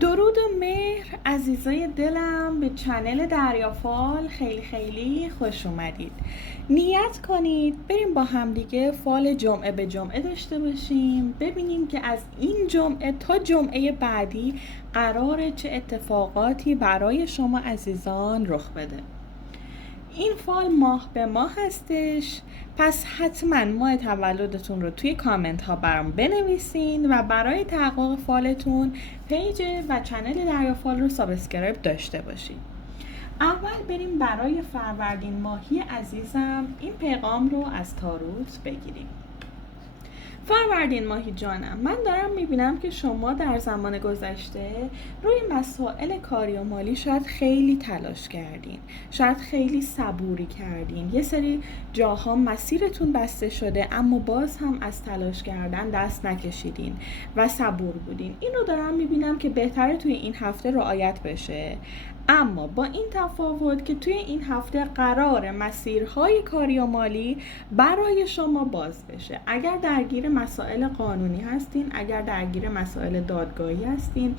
درود و مهر عزیزای دلم به چنل دریافال خیلی خیلی خوش اومدید. نیت کنید بریم با همدیگه فال جمعه به جمعه داشته باشیم، ببینیم که از این جمعه تا جمعه بعدی قراره چه اتفاقاتی برای شما عزیزان رخ بده. این فال ماه به ماه هستش، پس حتما ماه تولدتون رو توی کامنت ها برام بنویسین و برای تحقق فالتون پیج و چنل دریافال رو سابسکرایب داشته باشین. اول بریم برای فروردین ماهی عزیزم این پیغام رو از تاروت بگیریم. فروردین ماهی جانم، من دارم میبینم که شما در زمان گذشته روی مسائل کاری و مالی شاید خیلی تلاش کردین، شاید خیلی صبوری کردین، یه سری جاها مسیرتون بسته شده اما باز هم از تلاش کردن دست نکشیدین و صبور بودین. این رو دارم میبینم که بهتره توی این هفته رعایت بشه، اما با این تفاوت که توی این هفته قرار مسیرهای کاری و مالی برای شما باز بشه. اگر درگیر مسائل قانونی هستین، اگر درگیر مسائل دادگاهی هستین،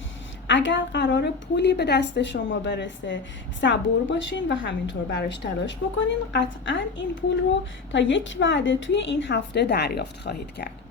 اگر قرار پولی به دست شما برسه، صبور باشین و همینطور براش تلاش بکنین. قطعاً این پول رو تا یک وعده توی این هفته دریافت خواهید کرد.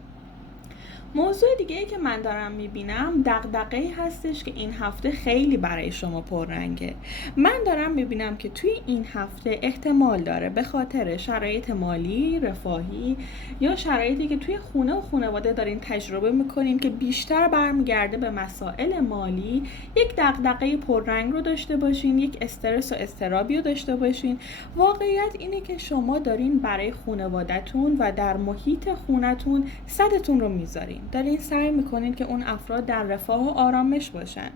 موضوع دیگه ای که من دارم میبینم دغدغه‌ای هستش که این هفته خیلی برای شما پررنگه. من دارم میبینم که توی این هفته احتمال داره به خاطر شرایط مالی، رفاهی یا شرایطی که توی خونه و خانواده دارین تجربه میکنین که بیشتر برمیگرده به مسائل مالی، یک دغدغه پررنگ رو داشته باشین، یک استرس و اضطرابی رو داشته باشین. واقعیت اینه که شما دارین برای خانواده‌تون و در محیط خونتون صدتون رو میذارین، دارین سعی میکنین که اون افراد در رفاه و آرامش باشن،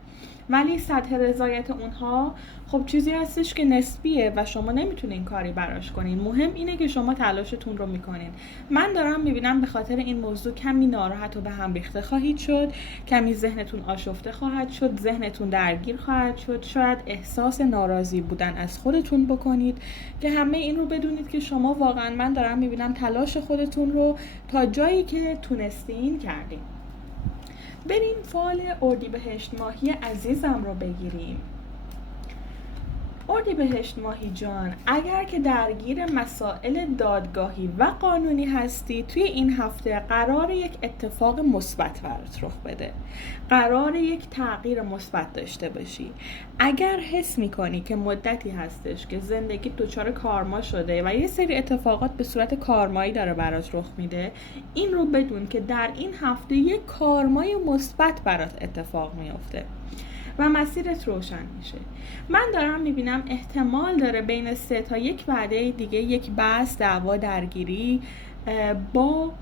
ولی سطح رضایت اونها خب چیزی هستش که نسبیه و شما نمیتونین کاری براش کنین. مهم اینه که شما تلاشتون رو میکنین. من دارم میبینم به خاطر این موضوع کمی ناراحت و به هم ریخته خواهید شد، کمی ذهنتون آشفته خواهد شد، ذهنتون درگیر خواهد شد، شاید احساس ناراضی بودن از خودتون بکنید که همه این رو بدونید که شما واقعا من دارم میبینم تلاش خودتون رو تا جایی که تونستین کردین. بریم فال اردیبهشت ماهی عزیزم رو بگیریم. اردیبهشت ماهی جان، اگر که درگیر مسائل دادگاهی و قانونی هستی، توی این هفته قرار یک اتفاق مثبت برات رخ بده، قرار یک تغییر مثبت داشته باشی. اگر حس میکنی که مدتی هستش که زندگی دچار کارما شده و یه سری اتفاقات به صورت کارمایی داره برات رخ میده، این رو بدون که در این هفته یک کارمای مثبت برات اتفاق میفته و مسیرت روشن میشه. من دارم میبینم احتمال داره بین 3 تا یک وعده دیگه یک بحث، دعوا، درگیری با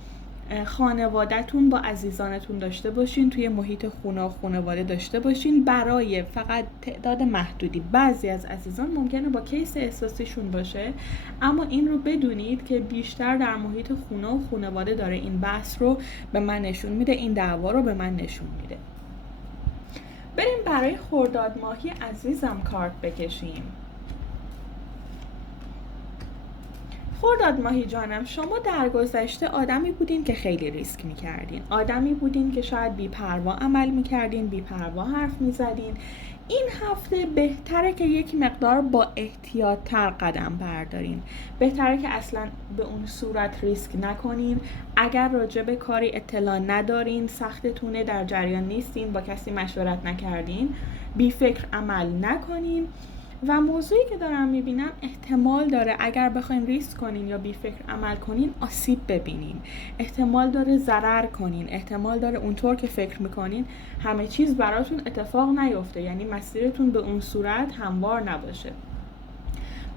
خانواده‌تون، با عزیزانتون داشته باشین، توی محیط خونه و خانواده داشته باشین برای فقط تعداد محدودی. بعضی از عزیزان ممکنه با کیس احساسیشون باشه، اما این رو بدونید که بیشتر در محیط خونه و خانواده داره این بحث رو به من نشون میده، این دعوا رو به من نشون میده. بریم برای خرداد ماهی عزیزم کارت بکشیم. خرداد ماهی جانم، شما در گذشته آدمی بودین که خیلی ریسک میکردین، آدمی بودین که شاید بی‌پروا عمل میکردین، بی‌پروا حرف میزدین. این هفته بهتره که یک مقدار با احتیاط تر قدم بردارین، بهتره که اصلا به اون صورت ریسک نکنین. اگر راجع به کاری اطلاع ندارین، سختتونه، در جریان نیستین، با کسی مشورت نکردین، بی فکر عمل نکنین. و موضوعی که دارم میبینم احتمال داره اگر بخواین ریسک کنین یا بی فکر عمل کنین آسیب ببینین، احتمال داره ضرر کنین، احتمال داره اونطور که فکر میکنین همه چیز براتون اتفاق نیفته، یعنی مسیرتون به اون صورت هموار نباشه.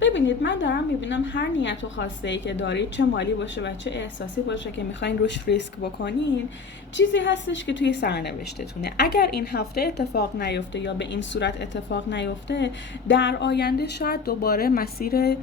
ببینید، من دارم میبینم هر نیت و خواسته ای که دارید، چه مالی باشه و چه احساسی باشه که میخواین روش ریسک بکنین، چیزی هستش که توی سرنوشتتونه. اگر این هفته اتفاق نیفته یا به این صورت اتفاق نیفته، در آینده شاید دوباره مسیر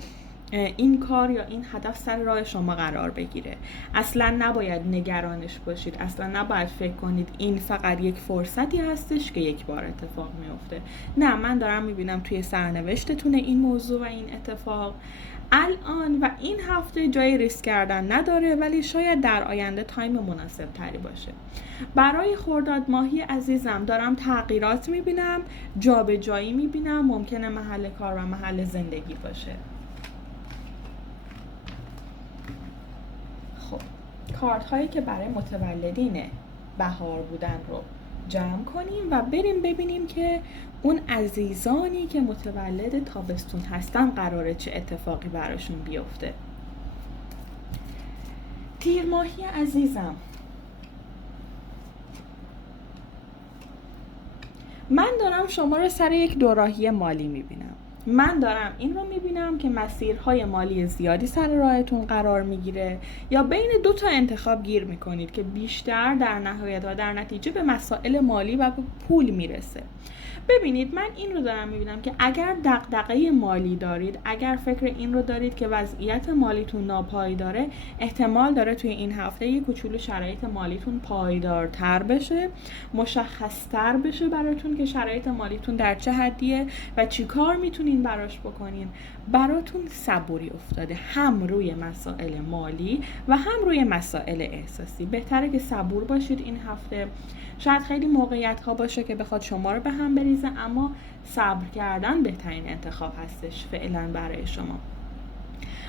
این کار یا این هدف سر راه شما قرار بگیره. اصلا نباید نگرانش باشید، اصلا نباید فکر کنید این فقط یک فرصتی هستش که یک بار اتفاق میفته. نه، من دارم میبینم توی سرنوشتتون این موضوع و این اتفاق الان و این هفته جای ریسک کردن نداره، ولی شاید در آینده تایم مناسب تری باشه. برای خرداد ماهی عزیزم دارم تغییرات میبینم، جابجایی میبینم، ممکنه محل کار و محل زندگی باشه. خب کارت هایی که برای متولدین بهار بودن رو جمع کنیم و بریم ببینیم که اون عزیزانی که متولد تابستون هستن قراره چه اتفاقی براشون بیفته. تیر ماهی عزیزم، من دارم شما رو سر یک دوراهی مالی میبینم. من دارم این رو میبینم که مسیرهای مالی زیادی سر راهتون قرار میگیره یا بین دو تا انتخاب گیر میکنید که بیشتر در نهایت و در نتیجه به مسائل مالی و به پول میرسه. ببینید من این رو دارم میبینم که اگر دغدغه مالی دارید، اگر فکر این رو دارید که وضعیت مالیتون ناپایداره، احتمال داره توی این هفته یک کوچولو شرایط مالیتون پایدارتر بشه، مشخصتر بشه براتون که شرایط مالیتون در چه حدیه و چی کار میتونین براش بکنین. براتون صبوری افتاده، هم روی مسائل مالی و هم روی مسائل احساسی. بهتره که صبور باشید این هفته. شاید خیلی موقعیت ها باشه که بخواد شما رو به هم بریزه، اما صبر کردن بهترین انتخاب هستش فعلا برای شما.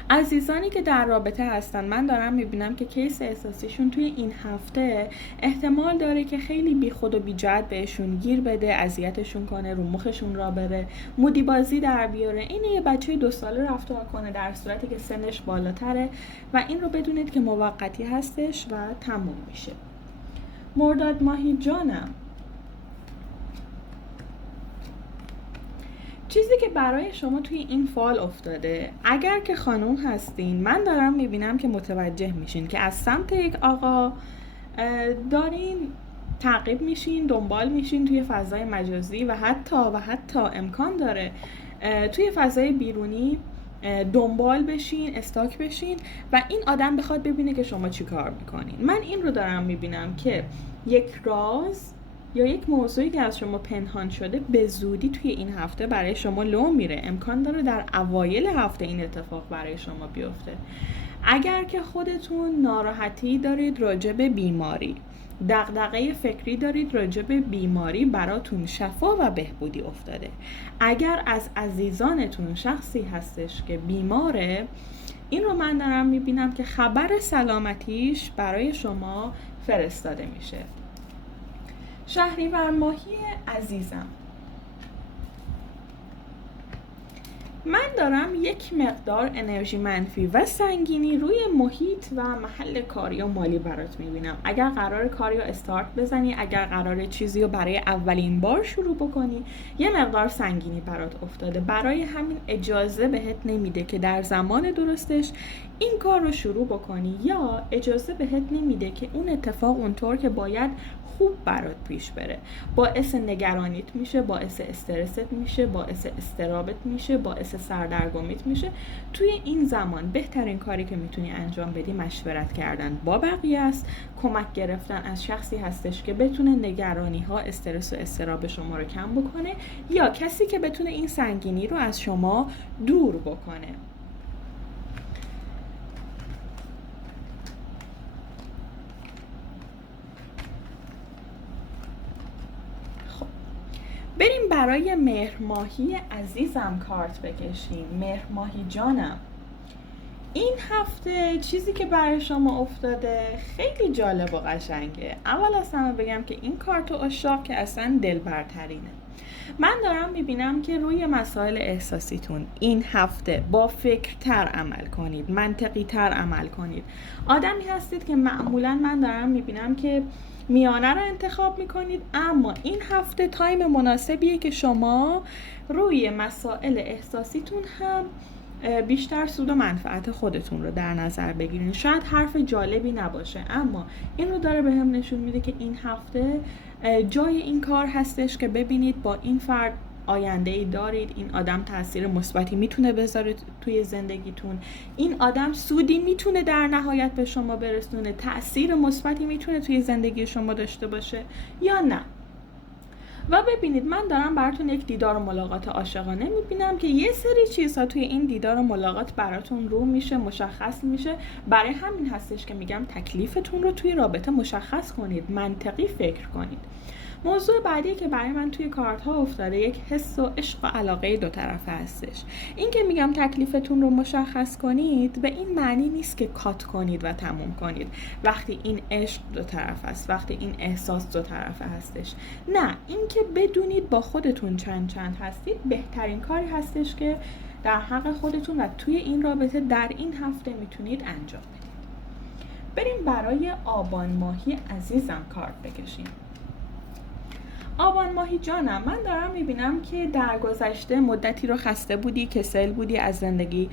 عزیزانی که در رابطه هستن، من دارم میبینم که کیس احساسیشون توی این هفته احتمال داره که خیلی بی خود و بی جهت بهشون گیر بده، اذیتشون کنه، رو مخشون را بره، مودی بازی در بیاره. اینه یه بچه 2 ساله رفتار کنه در صورتی که سنش بالاتره و این رو بدونید که موقتی هستش و تموم میشه. مرداد ماهی جانم، چیزی که برای شما توی این فال افتاده، اگر که خانوم هستین، من دارم میبینم که متوجه میشین که از سمت یک آقا دارین تعقیب میشین، دنبال میشین توی فضای مجازی و حتی امکان داره توی فضای بیرونی دنبال بشین، استاک بشین و این آدم بخواد ببینه که شما چی کار میکنین. من این رو دارم میبینم که یک راز یا یک موضوعی که از شما پنهان شده به زودی توی این هفته برای شما لو میره. امکان داره در اوایل هفته این اتفاق برای شما بیفته. اگر که خودتون ناراحتی دارید راجع به بیماری، دغدغه فکری دارید راجع به بیماری، براتون شفا و بهبودی افتاده. اگر از عزیزانتون شخصی هستش که بیماره، این رو من دارم میبینم که خبر سلامتیش برای شما فرستاده میشه. شهریور ماهی عزیزم، من دارم یک مقدار انرژی منفی و سنگینی روی محیط و محل کاری و مالی برات میبینم. اگر قرار کاری رو استارت بزنی، اگر قرار چیزی رو برای اولین بار شروع بکنی، یه مقدار سنگینی برات افتاده. برای همین اجازه بهت نمیده که در زمان درستش این کار رو شروع بکنی، یا اجازه بهت نمیده که اون اتفاق اونطور که باید خوب برات پیش بره. باعث نگرانیت میشه، باعث استرست میشه، باعث استرابت میشه، باعث سردرگمیت میشه. توی این زمان بهترین کاری که میتونی انجام بدی مشورت کردن با بقیه است، کمک گرفتن از شخصی هستش که بتونه نگرانی ها، استرس و استراب شما رو کم بکنه، یا کسی که بتونه این سنگینی رو از شما دور بکنه. بریم برای مهر ماهی عزیزم کارت بکشیم. مهر ماهی جانم، این هفته چیزی که برای شما افتاده خیلی جالب و قشنگه. اول از همه بگم که این کارت عاشق که اصلا دلبرترینه. من دارم میبینم که روی مسائل احساسیتون این هفته با فکرتر عمل کنید، منطقی تر عمل کنید. آدمی هستید که معمولا من دارم میبینم که میانه رو انتخاب میکنید، اما این هفته تایم مناسبیه که شما روی مسائل احساسیتون هم بیشتر سود و منفعت خودتون رو در نظر بگیرین. شاید حرف جالبی نباشه، اما این رو داره به هم نشون میده که این هفته جای این کار هستش که ببینید با این فرد آینده‌ای دارید، این آدم تاثیر مثبتی میتونه بذاره توی زندگیتون، این آدم سودی میتونه در نهایت به شما برسونه، تاثیر مثبتی میتونه توی زندگی شما داشته باشه یا نه. و ببینید من دارم براتون یک دیدار و ملاقات عاشقانه میبینم که یه سری چیزها توی این دیدار و ملاقات براتون رو میشه، مشخص میشه. برای همین هستش که میگم تکلیفتون رو توی رابطه مشخص کنید، منطقی فکر کنید. موضوع بعدی که برای من توی کارت ها افتاده یک حس و عشق و علاقه دو طرفه هستش. این که میگم تکلیفتون رو مشخص کنید به این معنی نیست که کات کنید و تموم کنید وقتی این عشق دو طرفه است، وقتی این احساس دو طرفه هستش. نه، این که بدونید با خودتون چند هستید بهترین کاری هستش که در حق خودتون و توی این رابطه در این هفته میتونید انجام بدید. بریم برای آبان ماهی عزیزم کارت بکشیم. آبان ماهی جانم، من دارم میبینم که در گذشته مدتی رو خسته بودی، کسل بودی، از زندگی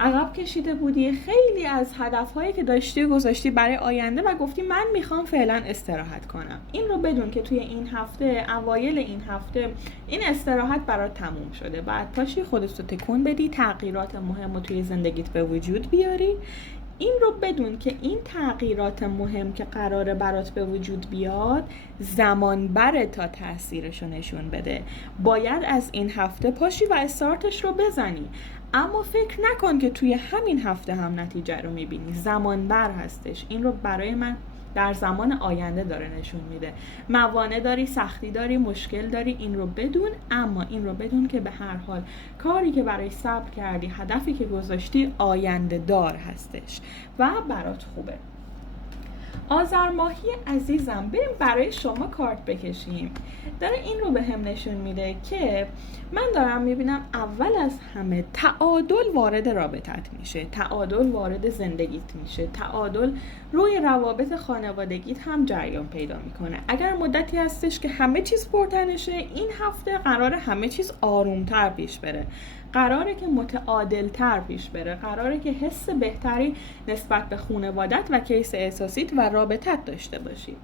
عقب کشیده بودی، خیلی از هدفهایی که داشتی و گذاشتی برای آینده و گفتی من میخوام فعلا استراحت کنم. این رو بدون که توی این هفته، اوایل این هفته، این استراحت برات تموم شده. بعد پاشی خودت رو تکون بدی، تغییرات مهم رو توی زندگیت به وجود بیاری. این رو بدون که این تغییرات مهم که قراره برات به وجود بیاد زمان بره تا تأثیرشو نشون بده. باید از این هفته پاشی و استارتش رو بزنی، اما فکر نکن که توی همین هفته هم نتیجه رو میبینی. زمان بر هستش. این رو برای من در زمان آینده داره نشون میده. موانع داری، سختی داری، مشکل داری، این رو بدون، اما این رو بدون که به هر حال کاری که برای صبر کردی، هدفی که گذاشتی آینده دار هستش و برات خوبه. آذر ماهی عزیزم، بریم برای شما کارت بکشیم. داره این رو به هم نشون میده که من دارم میبینم اول از همه تعادل وارد رابطت میشه، تعادل وارد زندگیت میشه، تعادل روی روابط خانوادگیت هم جریان پیدا میکنه. اگر مدتی هستش که همه چیز پرتنشه، این هفته قراره همه چیز آرومتر پیش بره، قراره که متعادلتر پیش بره، قراره که حس بهتری نسبت به خانوادت و کیس احساسیت و رابطت داشته باشی.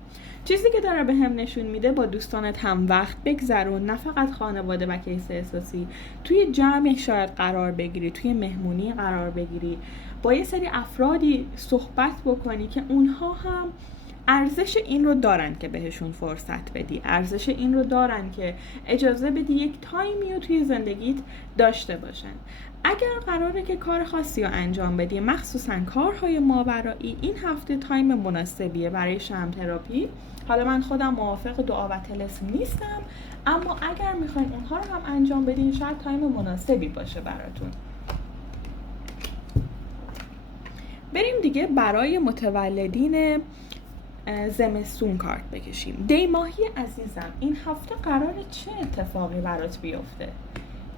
چیزی که داره به هم نشون میده با دوستانت هم وقت بگذرون، نه فقط خانواده و کیس احساسی. توی جمعی شاید قرار بگیری، توی مهمونی قرار بگیری، با یه سری افرادی صحبت بکنی که اونها هم ارزش این رو دارن که بهشون فرصت بدی، ارزش این رو دارن که اجازه بدی یک تایمی رو توی زندگیت داشته باشن. اگر قراره که کار خاصی رو انجام بدی، مخصوصا کارهای ماورایی، این هفته تایم مناسبیه برای شمع تراپی. حالا من خودم موافق دعا و طلسم نیستم، اما اگر میخواین اونها رو هم انجام بدین شاید تایم مناسبی باشه براتون. بریم دیگه برای متولدین زمستون کارت بکشیم. دی ماهی عزیزم، این هفته قراره چه اتفاقی برات بیفته؟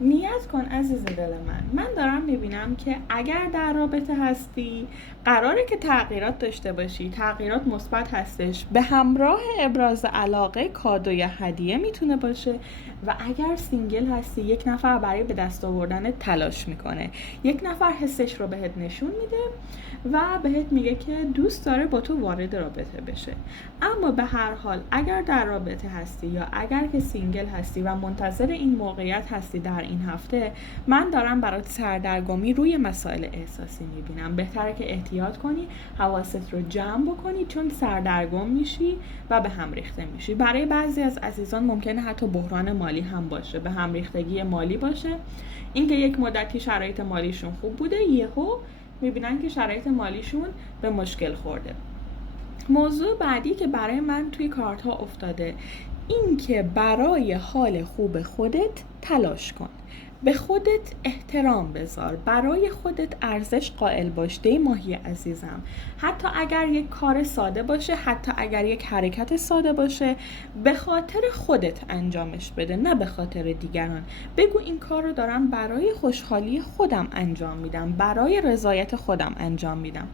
نیت کن عزیز دل من دارم میبینم که اگر در رابطه هستی قراره که تغییرات داشته باشی، تغییرات مثبت هستش، به همراه ابراز علاقه کادو یا هدیه میتونه باشه. و اگر سینگل هستی یک نفر برای به دست آوردن تلاش میکنه، یک نفر حسش رو بهت نشون میده و بهت میگه که دوست داره با تو وارد رابطه بشه. اما به هر حال اگر در رابطه هستی یا اگر که سینگل هستی و منتظر این موقعیت هستی در این هفته، من دارم برات سردرگمی روی مسائل احساسی میبینم. بهتره که احتیاط کنی، حواست رو جمع بکنی، چون سردرگم میشی و به هم ریخته میشی. برای بعضی از عزیزان ممکنه حتی بحران مالی هم باشه، به هم ریختگی مالی باشه. اینکه یک مدتی شرایط مالیشون خوب بوده، یهو میبینن که شرایط مالیشون به مشکل خورده. موضوع بعدی که برای من توی کارت ها افتاده این که برای حال خوب خودت تلاش کن، به خودت احترام بذار، برای خودت ارزش قائل باش. دی ماهی عزیزم، حتی اگر یک کار ساده باشه، حتی اگر یک حرکت ساده باشه، به خاطر خودت انجامش بده، نه به خاطر دیگران. بگو این کار رو دارم برای خوشحالی خودم انجام میدم، برای رضایت خودم انجام میدم.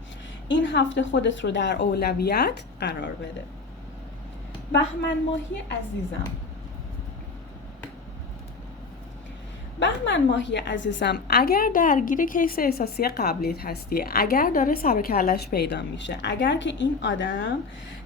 این هفته خودت رو در اولویت قرار بده. بهمن ماهی عزیزم، بهمن ماهی عزیزم، اگر درگیر کیس احساسی قبلیت هستی، اگر داره سر و کلش پیدا میشه، اگر که این آدم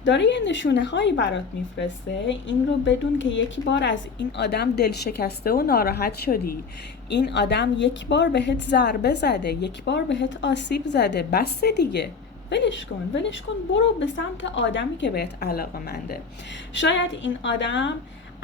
داره یه نشونه هایی برات میفرسته، این رو بدون که یک بار از این آدم دل شکسته و ناراحت شدی. این آدم یک بار بهت ضربه زده، یک بار بهت آسیب زده، بس دیگه. ولش کن، ولش کن، برو به سمت آدمی که بهت علاقه منده. شاید این آدم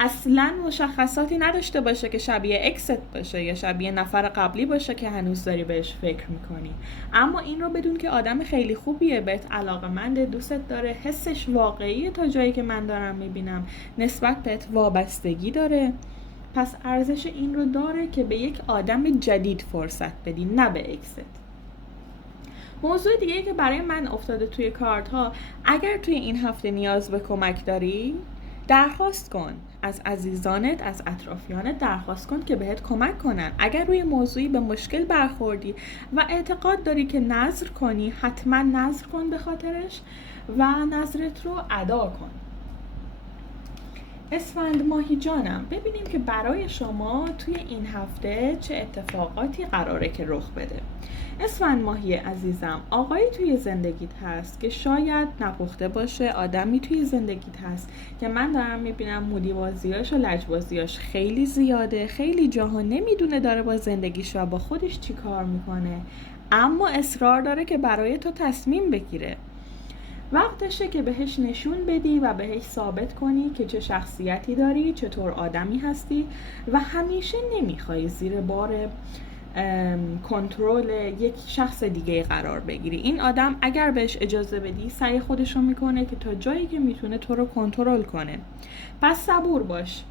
اصلا مشخصاتی نداشته باشه که شبیه اکست باشه یا شبیه نفر قبلی باشه که هنوز داری بهش فکر میکنی، اما این رو بدون که آدم خیلی خوبیه، بهت علاقه‌منده، دوستت داره، حسش واقعیه تا جایی که من دارم میبینم، نسبت بهت وابستگی داره، پس ارزش این رو داره که به یک آدم جدید فرصت بدی، نه به اکست. موضوع دیگه که برای من افتاده توی کارت ها، اگر توی این هفته نیاز به کمک داری، درخواست کن از عزیزانت، از اطرافیانت، درخواست کن که بهت کمک کنن. اگر روی موضوعی به مشکل برخوردی و اعتقاد داری که نذر کنی، حتما نذر کن به خاطرش و نذرت رو ادا کن. اسفند ماهی جانم، ببینیم که برای شما توی این هفته چه اتفاقاتی قراره که رخ بده. اسفند ماهی عزیزم، آقایی توی زندگیت هست که شاید نپخته باشه، آدمی توی زندگیت هست که من دارم میبینم مودیبازیاش و لجبازیاش خیلی زیاده، خیلی جاها نمیدونه داره با زندگیش و با خودش چی کار میکنه، اما اصرار داره که برای تو تصمیم بگیره. وقتشه که بهش نشون بدی و بهش ثابت کنی که چه شخصیتی داری، چطور آدمی هستی و همیشه نمیخوای زیر بار کنترل یک شخص دیگه قرار بگیری. این آدم اگر بهش اجازه بدی سعی خودشو میکنه که تا جایی که میتونه تو رو کنترل کنه، پس صبور باش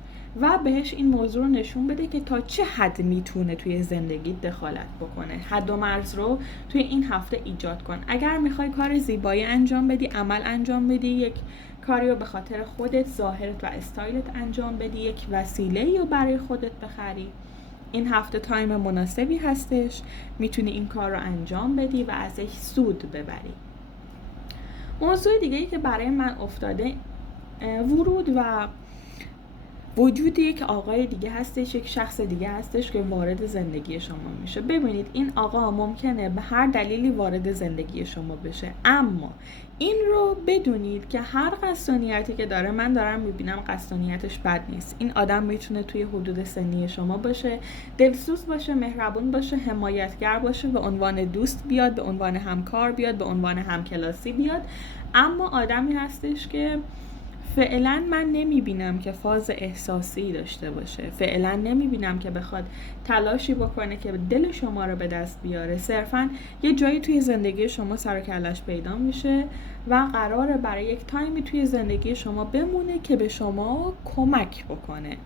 و بهش این موضوع رو نشون بده که تا چه حد میتونه توی زندگی دخالت بکنه. حد و مرز رو توی این هفته ایجاد کن. اگر میخوای کار زیبایی انجام بدی، عمل انجام بدی، یک کاری رو به خاطر خودت، ظاهرت و استایلت انجام بدی، یک وسیله‌ای رو برای خودت بخری، این هفته تایم مناسبی هستش، میتونی این کار رو انجام بدی و ازش سود ببری. موضوع دیگه‌ای که برای من افتاده، ورود و وجود یک آقای دیگه هستش، یک شخص دیگه هستش که وارد زندگی شما میشه. ببینید این آقا ممکنه به هر دلیلی وارد زندگی شما بشه، اما این رو بدونید که هر قصد و نیتی که داره، من دارم میبینم قصد و نیتش بد نیست. این آدم میتونه توی حدود سنی شما باشه، دلسوز باشه، مهربون باشه، حمایتگر باشه، به عنوان دوست بیاد، به عنوان همکار بیاد، به عنوان همکلاسی بیاد، اما آدمی هستش که فعلا من نمیبینم که فاز احساسی داشته باشه، فعلا نمیبینم که بخواد تلاشی بکنه که دل شما رو به دست بیاره. صرفا یه جایی توی زندگی شما سر و کلش پیدا میشه و قراره برای یک تایمی توی زندگی شما بمونه که به شما کمک بکنه.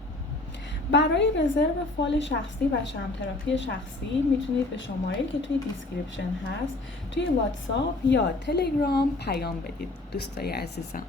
برای رزرو فال شخصی و شرم تراپی شخصی میتونید به شماره‌ای که توی دیسکریپشن هست توی واتساپ یا تلگرام پیام بدید. دوستای عزیزم،